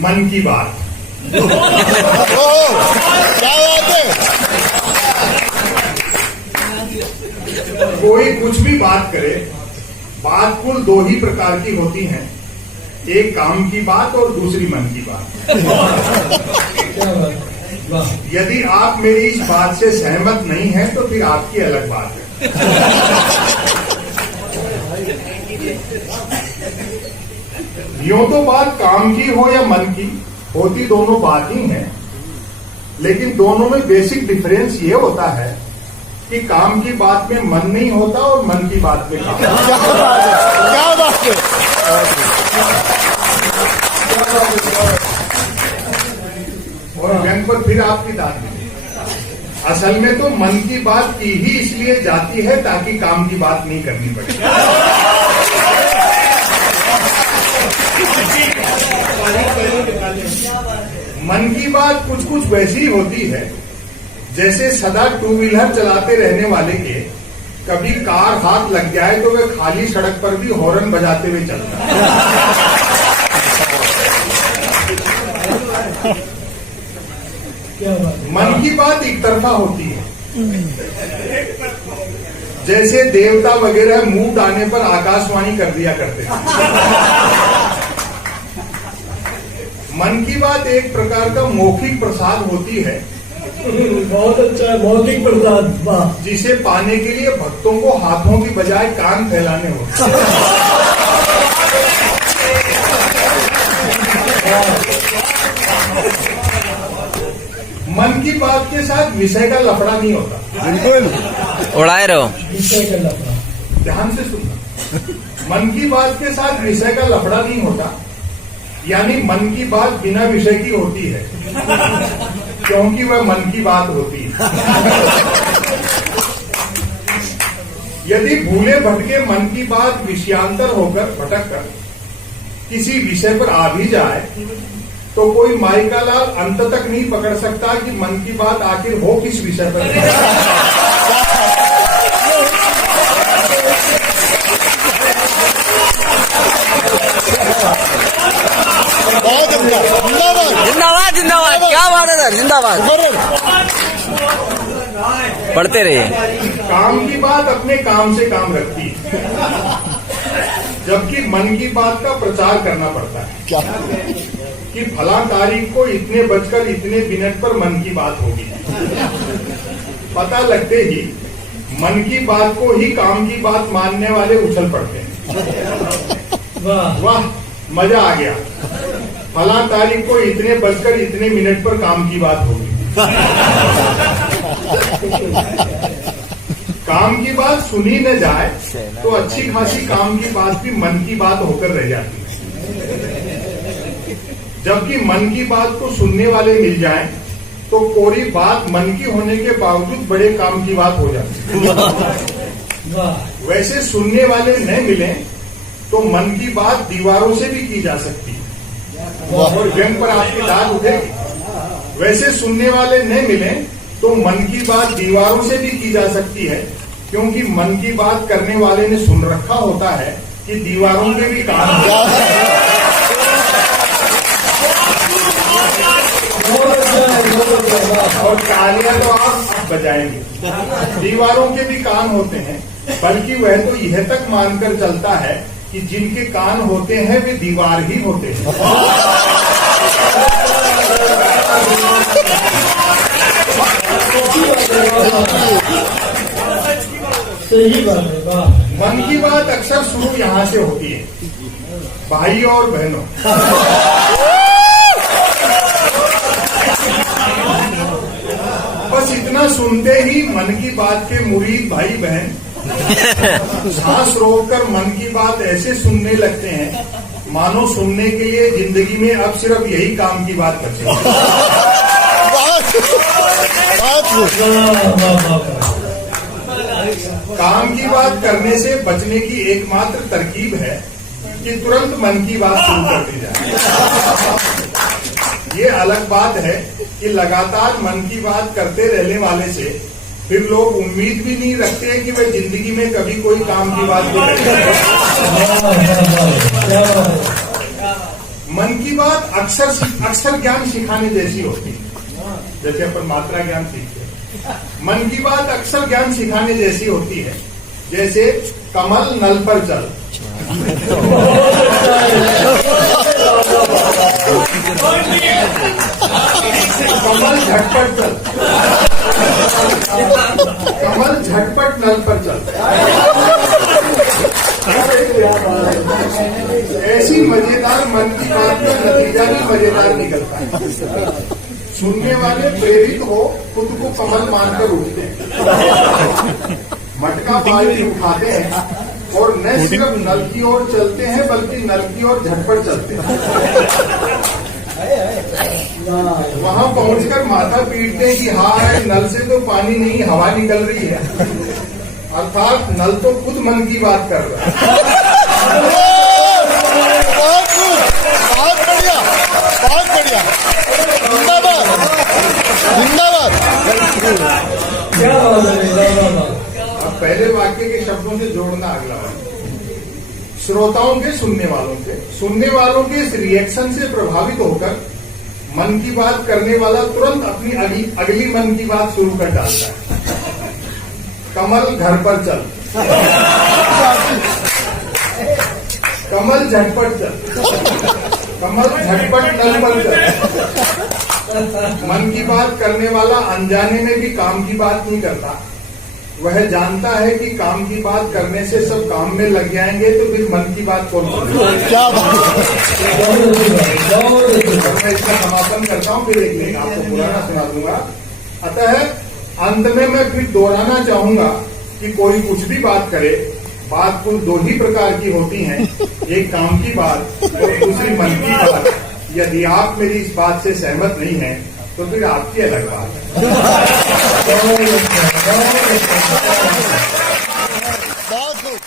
मन की बात। क्या बात है। कोई कुछ भी बात करे, बात कुल दो ही प्रकार की होती हैं, एक काम की बात और दूसरी मन की बात। यदि आप मेरी इस बात से सहमत नहीं हैं तो फिर आपकी अलग बात है। यूं तो बात काम की हो या मन की, होती दोनों बात ही है, लेकिन दोनों में बेसिक डिफरेंस ये होता है कि काम की बात में मन नहीं होता और मन की बात में काम। क्या बात है। और व्यंग पर फिर आपकी दाद मिली। असल में तो मन की बात की ही इसलिए जाती है ताकि काम की बात नहीं करनी पड़े। मन की बात कुछ कुछ वैसी होती है जैसे सदा टू व्हीलर चलाते रहने वाले के कभी कार हाथ लग जाए तो वे खाली सड़क पर भी हॉर्न बजाते हुए चलता है। मन की बात एक तरफा होती है, जैसे देवता वगैरह मूड आने पर आकाशवाणी कर दिया करते हैं। मन की बात एक प्रकार का मौखिक प्रसाद होती है। बहुत अच्छा है, मौखिक प्रसाद, वाह। जिसे पाने के लिए भक्तों को हाथों की बजाय कान फैलाने होते हैं। मन की बात के साथ विषय का लफड़ा नहीं होता। बिल्कुल उड़ाए रहो। विषय का लफड़ा। ध्यान से सुनना। मन की बात के साथ विषय का लफड़ा नहीं होता, यानी मन की बात बिना विषय की होती है, क्योंकि वह मन की बात होती है। यदि भूले भटके मन की बात विषयांतर होकर भटक कर किसी विषय पर आ भी जाए तो कोई माइका लाल अंत तक नहीं पकड़ सकता कि मन की बात आखिर हो किस विषय पर। बहुत अच्छा। जिंदाबाद जिंदाबाद जिंदाबाद, क्या बात है सर, जिंदाबाद। पढ़ते रहिए। काम की बात अपने काम से काम रखती है, जबकि मन की बात का प्रचार करना पड़ता है। क्या कि फला तारीख को इतने बजकर इतने मिनट पर मन की बात होगी। पता लगते ही मन की बात को ही काम की बात मानने वाले उछल पड़ते हैं। वाह वाह, मजा आ गया, फला तारीख को इतने बजकर इतने मिनट पर काम की बात होगी। काम की बात सुनी न जाए तो अच्छी खासी काम की बात भी मन की बात होकर रह जाती है, जबकि मन की बात को सुनने वाले मिल जाएं तो कोरी बात मन की होने के बावजूद बड़े काम की बात हो जाती है। वाह। वैसे सुनने वाले न मिलें तो मन की बात दीवारों से भी की जा सकती है और व्यंग पर आपकी दाद उठेगी। वैसे सुनने वाले न मिलें तो मन की बात दीवारों से भी की जा सकती है, क्योंकि मन की बात करने वाले ने सुन रखा होता है कि दीवारों के भी कान हैं। और तालियां तो आप बजाएंगे, दीवारों के भी कान होते हैं, बल्कि वह तो यह तक मानकर चलता है कि जिनके कान होते हैं वे दीवार ही होते हैं। सही बात है, वाह। मन की बात अक्सर शुरू यहाँ से होती है, भाई और बहनों। बस इतना सुनते ही मन की बात के मुरीद भाई बहन सांस रोककर मन की बात ऐसे सुनने लगते हैं मानो सुनने के लिए जिंदगी में अब सिर्फ यही काम की बात करते हैं। काम की बात करने से बचने की एकमात्र तरकीब है कि तुरंत मन की बात शुरू कर दी जाए। ये अलग बात है कि लगातार मन की बात करते रहने वाले से फिर लोग उम्मीद भी नहीं रखते हैं कि वे जिंदगी में कभी कोई काम की बात भी करें। मन की बात अक्सर ज्ञान सिखाने जैसी होती है। जैसे अपन मात्रा ज्ञान सीखते हैं, मन की बात अक्सर ज्ञान सिखाने जैसी होती है। जैसे कमल नल पर चल, कमल झटपट चल, कमल झटपट नल पर चल। ऐसी मजेदार मन की बात का नतीजा भी मजेदार निकलता है। सुनने वाले प्रेरित हो खुद को कमल मानकर उठते हैं, मटका बाल्टी उठाते हैं और न सिर्फ नल की ओर चलते हैं बल्कि नल की ओर झटपट चलते हैं। वहां पहुंचकर माथा पीटते हैं कि हाँ, नल से तो पानी नहीं हवा निकल रही है, अर्थात नल तो खुद मन की बात कर रहा है। बहुत बढ़िया, बहुत बढ़िया, जिंदाबाद, जिंदाबाद। क्या बात है। अब पहले वाक्य के शब्दों से जोड़ना अगला वाक्य। श्रोताओं के सुनने वालों के इस रिएक्शन से प्रभावित होकर मन की बात करने वाला तुरंत अपनी अगली मन की बात शुरू कर डालता है। कमल घर पर चल, कमल झटपट चल, कमल झटपट नल पर चल। मन की बात करने वाला अनजाने में भी काम की बात नहीं करता। वह जानता है कि काम की बात करने से सब काम में लग जाएंगे, तो फिर मन की बात कौन करेगा। क्या बात मैं इसका समापन करता हूँ, फिर एक आपको पुराना सुना दूंगा। अतः अंत में मैं फिर दोहराना चाहूंगा कि कोई कुछ भी बात करे, बात कुल दो ही प्रकार की होती हैं, एक काम की बात और दूसरी मन की बात। यदि आप मेरी इस बात से सहमत नहीं हैं तो फिर आपकी अलग बात है। बहुत खूब।